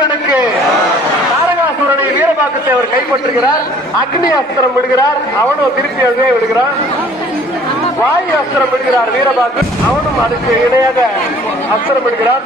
முருகனுக்கு. தாரகாசுரனை வீரபாகத்தை அவர் கைப்பற்றுகிறார். அக்னி அஸ்திரம் விடுகிறார், அவனும் திருப்பி அதே விடுகிறான். வாயு அஸ்திரம் விடுகிறார் வீரபாகு, அவனும் அதுக்கு இணையாக அஸ்திரம் விடுகிறார்.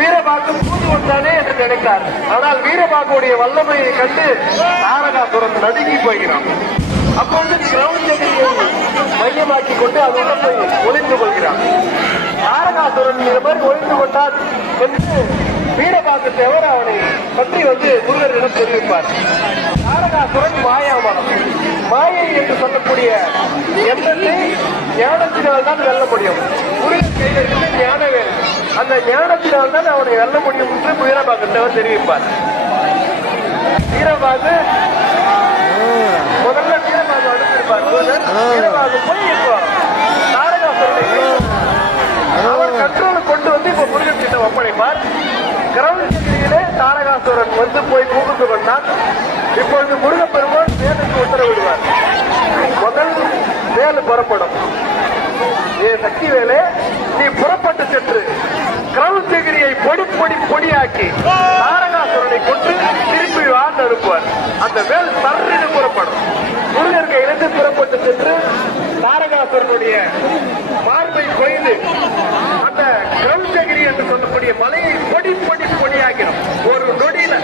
வீரபாகு பூஜை கொண்டானே என்று நினைத்தார். ஆனால் வீரபாகுடைய வல்லமையை கண்டு தாரகாசுரன் நடுங்கி போகிறான். அப்பொழுது கிரௌஞ்சகிரியை மையமாக்கி கொண்டு அதனுடன் போய் ஒளிந்து கொள்கிறான். தாரகாசுரன் இந்த மாதிரி ஒளிந்து கொண்டார் என்று வீரபாகு தேவர் அவனை பற்றி முருகரிடம் தெரிவிப்பார். தாரகாசுரன் மாயாமலம், மாயை என்று சொல்லக்கூடிய எண்ணத்தை ஞானத்தினால் தான் வெல்ல முடியும். முருகன் கையில் இருந்து ஞானவேல், அந்த ஞானத்தினால் தான் அவனை வெல்ல முடியும் என்று வீரபாகு தேவர் தெரிவிப்பார். வீரபாகு முதல்ல வீரபாகு அனுப்பியிருப்பார். வீரபாகு போய் தாரகாசுரனை அவர் கண்ட்ரோலை கொண்டு இப்ப முருகன் கிட்ட ஒப்படைப்பார். கிரௌஞ்சகிரியிலே தாரகாசுரன் போய் கூப்பிட்டு கொண்டான். இப்பொழுது முருகப்பெருமான் வேலுக்கு உத்தரவிடுவார். முதல் வேலு புறப்படும். ஏ சக்தி வேலே, நீ புறப்பட்டு சென்று கிரௌஞ்சகிரியை பொடி பொடி பொடியாக்கி தாரகாசுரனை கொண்டு திருப்பி வாழ்ந்து அனுப்புவார். அந்த வேல் தர்றின்னு புறப்படும். முருகர் கையிலிருந்து புறப்பட்டு சென்று தாரகாசுரனுடைய மார்பை கொய்து அந்த கிரௌஞ்சகிரி என்று சொல்லக்கூடிய மலையை பொடி பொடி பொடியாக்கிறோம். ஒரு நொடியில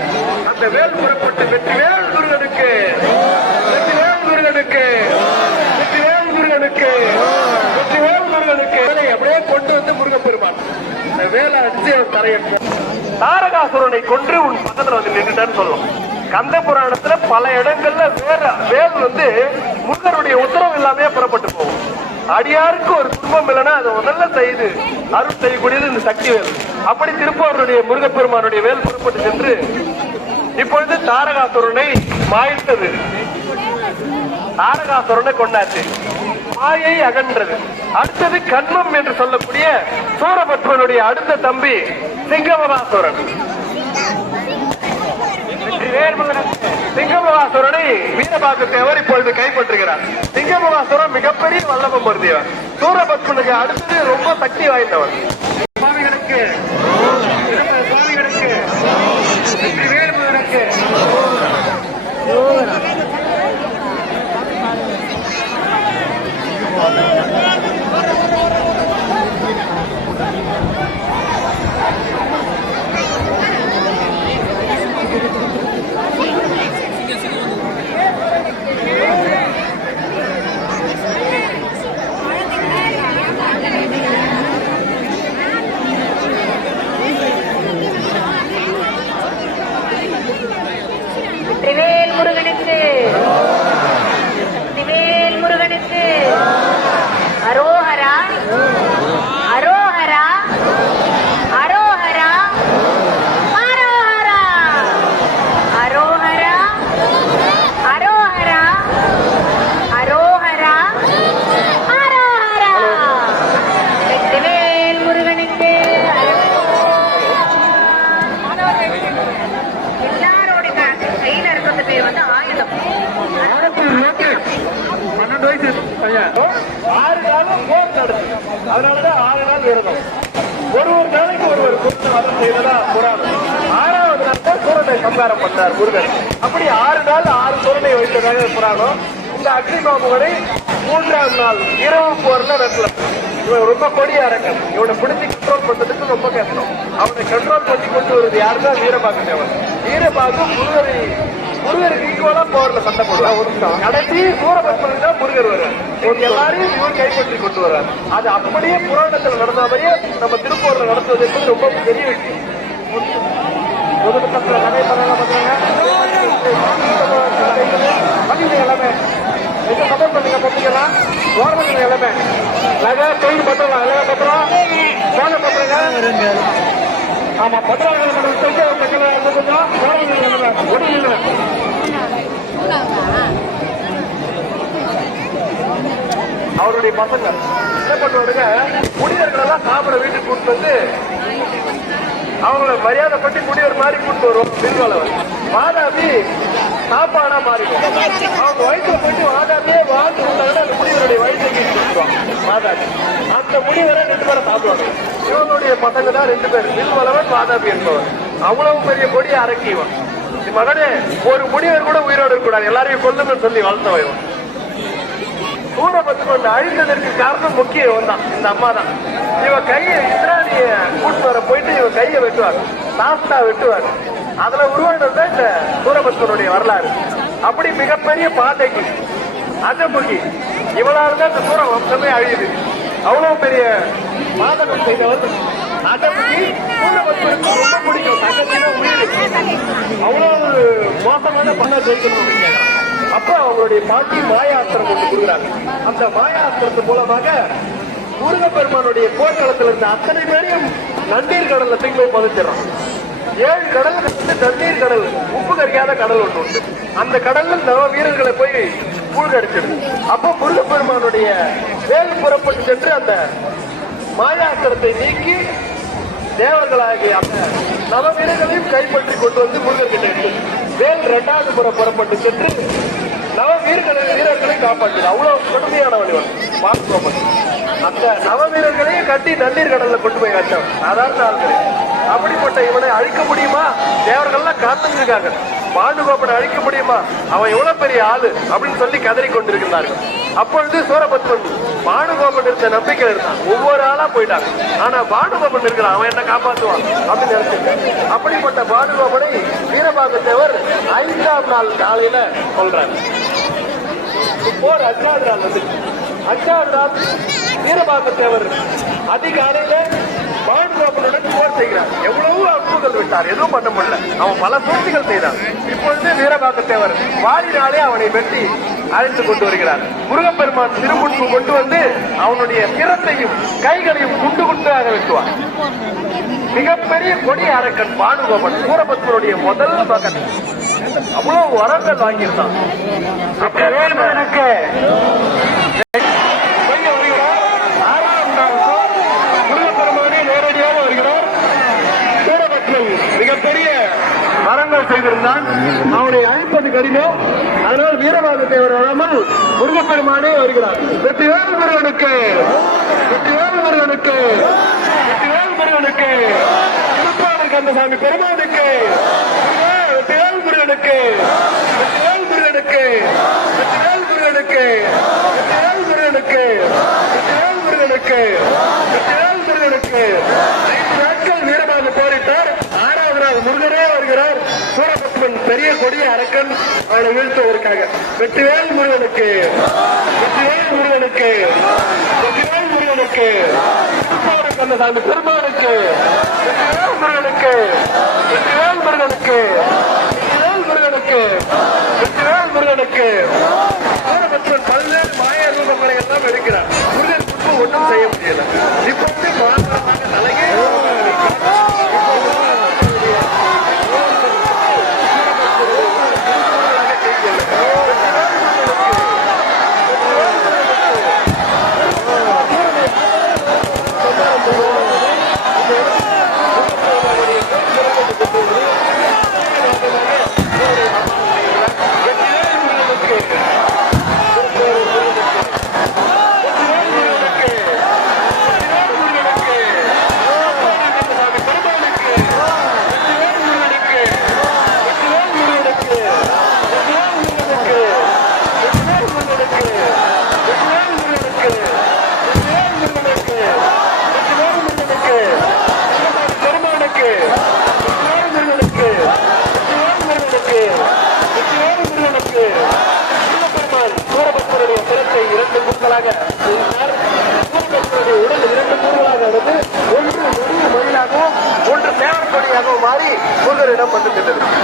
அந்த வேல் புறப்பட்டு வெற்றிவேல் முருகனுக்கு, வெற்றிவேல் முருகனுக்கு, வெற்றிவேல் முருகனுக்கு, வெற்றிவேல் முருகனுக்கு அப்படியே கொண்டு முருகப்பெருமான் இந்த வேலை அடிச்சு தரையிட்ட தாரகாசுரனை கொன்று உன் பக்கத்துல நின்றுட்டான்னு சொல்லும். கந்த புராணத்துல பல இடங்கள்ல வேல் முருகருடைய உத்தரவு இல்லாமே புறப்பட்டு போகும். அடியாருக்கு ஒரு துன்பம் இல்லைன்னா அதை முதல்ல செய்து அருள் செய்யக்கூடியது இந்த சக்தி வேல். அப்படி திருப்பவருடைய முருகப்பெருமானுடைய வேல் புறப்பட்டு சென்று இப்பொழுது தாரகாசுரனை மாய்த்தது. தாரகாசுரனை கொண்டாச்சு, மாயை அகன்றது. அடுத்தது கண்மம் என்று சொல்லக்கூடிய சூரபத்மனுடைய அடுத்த தம்பி சிங்கமகாசுரன். சிங்கமகாசுரனை வீரபாகு தேவர் இப்பொழுது கைப்பற்றுகிறார். சிங்கமகாசுரன் மிகப்பெரிய வல்லபம் பொருந்தியவர். சூரபத்மனுக்கு அடுத்தது ரொம்ப சக்தி வாய்ந்தவர். சுவாமிகளுக்கு சுவாமிகளுக்கு வேலுமுருகனுக்கு வெற்றிவேல் முருகனுக்கு, வெற்றிவேல் முருகனுக்கு அரோஹரா, அரோஹரா, அரோஹரா, அரோஹரா, அரோஹரா, அரோஹரா, அரோஹரா, அரோஹரா. வெற்றிவேல் முருகனுக்கு. எல்லாரோட கையில இருக்கிறது பேர் ஆயுதம். 12 வயசு 6 நாளும் போர் நடக்கும். அதனாலதான் 6 நாள் விரதம். ஒரு நாளைக்கு ஒருவர் குறித்த மதம் செய்ததா புராணம். 6வது நாள் தான் சூரனை சம்ஹாரம் பண்ணார் முருகன். அப்படி 6 நாள் 6 சூரனை வைத்ததாக புராணம். இந்த அக்னிகோபுகளை 3ஆம் நாள் இரவு போர்ல வெட்டலாம். இவன் ரொம்ப கொடிய அரக்கன். இவனை பிடிச்சி கண்ட்ரோல் பண்றதுக்கு ரொம்ப கஷ்டம். அவனை கண்ட்ரோல் பண்ணி கொண்டு வருது யாருதான் வீரபாகு தேவன். வீரபாகு முருகருக்கு ஈக்குவலா போர்ல சண்டை போடுவார். கடைசி சூரபத்மனுக்கு தான் முருகர் வருவார். எல்லாரையும் இவர் கைப்பற்றி கொண்டு வர்றார். அது அப்படியே புராணத்தில் நடந்த மாதிரியே நம்ம திருப்பூர்ல நடத்துவது என்பது ரொம்ப பெரிய விஷயம். பொதுமக்கள் நிறைய பண்ணலாம் பாத்தீங்கன்னா எல்லாமே எங்க சப்போர்ட் பண்ணுங்க. பத்திரிக்கலாம் கவர்மெண்ட் எல்லாமே நகை தொழில் பத்திரம் எல்லாம் பத்திரம் போன பத்திரங்க. ஆமா பத்திரம் அவருடைய பசங்க என்ன பண்ணுவாருங்க, குடியர்கள் எல்லாம் சாப்பிட வீட்டுக்கு கூட்டு வந்து அவங்கள மரியாதை பற்றி குடியர் மாதிரி கூட்டு வருவோம். பின்வளவர் வாதாபி சாப்பாடா மாறிடும். அவங்க வயிற்றுல போட்டு வாதாபியே வாழ்ந்து கொடுத்தாங்கன்னா அந்த குடியருடைய வயிற்றை கொடுத்துருவாங்க. வாதாபி அந்த முடிவரை 2 பேரை சாப்பிடுவாங்க. இவங்களுடைய பசங்க தான் 2 பேர், பின்வளவன் வாதாபி என்பவர். அவ்வளவு பெரிய கொடி அரக்கிவன். மகனே, ஒரு முனிவர் கூட உயிரோடு இருக்கக்கூடாது, எல்லாரையும் கொல்லுன்னு சொல்லி வளர்த்தவன் இவன். சூரபத்மன் அழிந்ததற்கு காரணம் முக்கியம் தான், இந்த அம்மா தான். இவ கையை இந்திராணிய கூட்டு வர போயிட்டு இவ கையை வெட்டுவார், சாஸ்தா வெட்டுவார். அதுல உருவானது இந்த சூரபத்மனுடைய வரலாறு. அப்படி மிகப்பெரிய பாதைக்கு அஜமுகி இவளால் தான் இந்த சூர வம்சமே அழியுது. அவ்வளவு பெரிய பாதகம் செய்தவர் அஜமுகி. சூரபத்மனுக்கு ரொம்ப பிடிக்கும், தங்கத்தின உயிர். அவ்வளவு மோசமான பண்ண ஜெயிக்கணும். அப்ப அவங்களுடைய பாட்டி மாயாஸ்திரம் ஒன்று கொடுக்குறாங்க. அந்த மாயாஸ்திரத்து மூலமாக முருகப்பெருமானுடைய போர்க்களத்தில் இருந்த அத்தனை பேரையும் நன்னீர் கடல்ல தூக்கி போய் புதைச்சிடறான். 7 கடல் தண்ணீர் கடல், உப்பு கரியாத கடல் ஒன்று உண்டு. அந்த கடல்ல நவ வீரர்களை போய் மூழ்கடிச்சிடு. அப்ப முருகப்பெருமானுடைய வேல் புறப்பட்டு சென்று அந்த மாயாஸ்திரத்தை நீக்கி தேவர்களாகிய அந்த நவ வீரர்களையும் கைப்பற்றி கொண்டு வந்து முருகர்கிட்ட இருக்கு. வேல் 2வது முறை புறப்பட்டு சென்று நவ வீரர்களை காப்பாற்று. அவ்வளவு கடுமையானவன் இவன் பார்த்து. அந்த நவ வீரர்களையும் கட்டி நன்னீர் கடல்ல கொண்டு போய் வச்சவன் சாதாரண ஆள்கள். அப்படிப்பட்ட இவனை அழிக்க முடியுமா? தேவர்கள்லாம் காத்துட்டு இருக்காங்க. பாண்டுகோபனை அழிக்க முடியுமா? அவன் எவ்வளவு பெரிய ஆளு அப்படின்னு சொல்லி கதறி கொண்டிருக்கிறார்கள். அப்பொழுது சூரபத்மன் பாண்டுகோபன் இருந்த நம்பிக்கை இருந்தான். ஒவ்வொரு ஆளா போயிட்டாங்க. ஆனா பாண்டுகோபன் இருக்கிறான், அவன் என்ன காப்பாற்றுவான் அப்படின்னு நினைச்சிருக்க. அப்படிப்பட்ட பாண்டுகோபனை வீரபாகத்தேவர் 5ஆம் நாள் காலையில சொல்றாங்க. போர் 5வது நாள் வந்து 5வது நாள் வீரபாகத்தேவர் அதிகாலையில பாண்டுகோபனுடன் போர் செய்கிறார். எவ்வளவு அற்புதங்கள் விட்டார், எதுவும் பண்ண முடியல. அவன் பல சூழ்ச்சிகள் செய்தான். இப்பொழுது வீரபாகத்தேவர் வாளினாலே அவனை வெட்டி அழைத்து கொண்டு வருகிறார். முருகப்பெருமான் திருமுன்பு கொண்டு வந்து அவனுடைய சிரத்தையும் கைகளையும் குண்டு குண்டாக வெட்டுவார். மிகப்பெரிய கொடி அரக்கன் பாண்டுகோபன் சூரபத்மனுடைய முதல் மகன். அவ்வளவு வரங்கள் வாங்கியிருந்தான். எனக்கு மிகப்பெரிய மரங்கள் செய்திருந்தான். அவனை அழிப்பது கடினம். அதனால் வீரபாகத்தேவர் வராமல் முருகப்பெருமானே வருகிறார். வெற்றிவேல் முருகனுக்கு, வெற்றிவேல் முருகனுக்கு, வெற்றிவேல் முருகனுக்கு, திருப்பாடல் கந்தசாமி பெருமானுக்கு, வெற்றிவேல் முருகனுக்கு, வெற்றிவேல் முருகனுக்கு, வெற்றிவேல் முருகனுக்கு, வெற்றிவேல் முருகனுக்கு, வெற்றிவேல் முருகனுக்கு, வெற்றிவேல் முருகனுக்கு. 5 நாட்கள் வீரபாக போரிட்டார். 6வது நாள் முருகனே வருகிறார். சூரபத்மன் பெரிய கொடிய அரக்கன் அவனை வீழ்த்துவதற்காக. வெற்றிவேல் முருகனுக்கு, வெற்றிவேல் முருகனுக்கு, வெற்றிவேல் முருகனுக்கு, கந்தசாமி பெருமானுக்கு, வெற்றிவேல் முருகனுக்கு, வெற்றிவேல் முருகனுக்கு, வெற்றிவேல் முருகனுக்கு, வெற்றிவேல் முருகனுக்கு. சூரபத்மன் பல்வேறு மாய ரூபங்களை எல்லாம் எடுக்கிறார். முருகன் ஒன்றும் செய்ய முடியல. இப்போது மாநிலமாக தலையே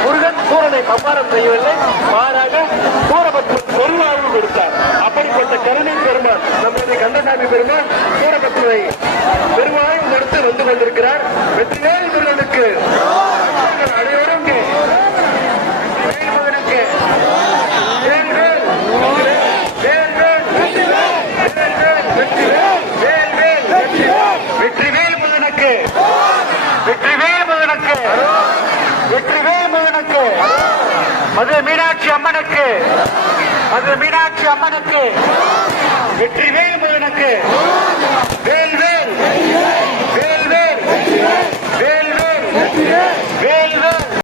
முருகன் சூரனை சம்மாரம் செய்யவில்லை, மாறாக சூரபத்மன் பெருவாழ்வு கொடுத்தார். அப்படிப்பட்ட கருணை பெருமான் நம்முடைய கந்தசாமி பெருமான் சூரபத்மனை பெருவாழ்வு கொடுத்து வந்து கொண்டிருக்கிறார். வெற்றிவேல் முருகனுக்கு அனைவரும் வெற்றிவேல் முருகனுக்கு, வெற்றிவேல் முருகனுக்கு, வெற்றிவேல் முருகனுக்கு, மதுரை மீனாட்சி அம்மனுக்கு, மதுரை மீனாட்சி அம்மனுக்கு,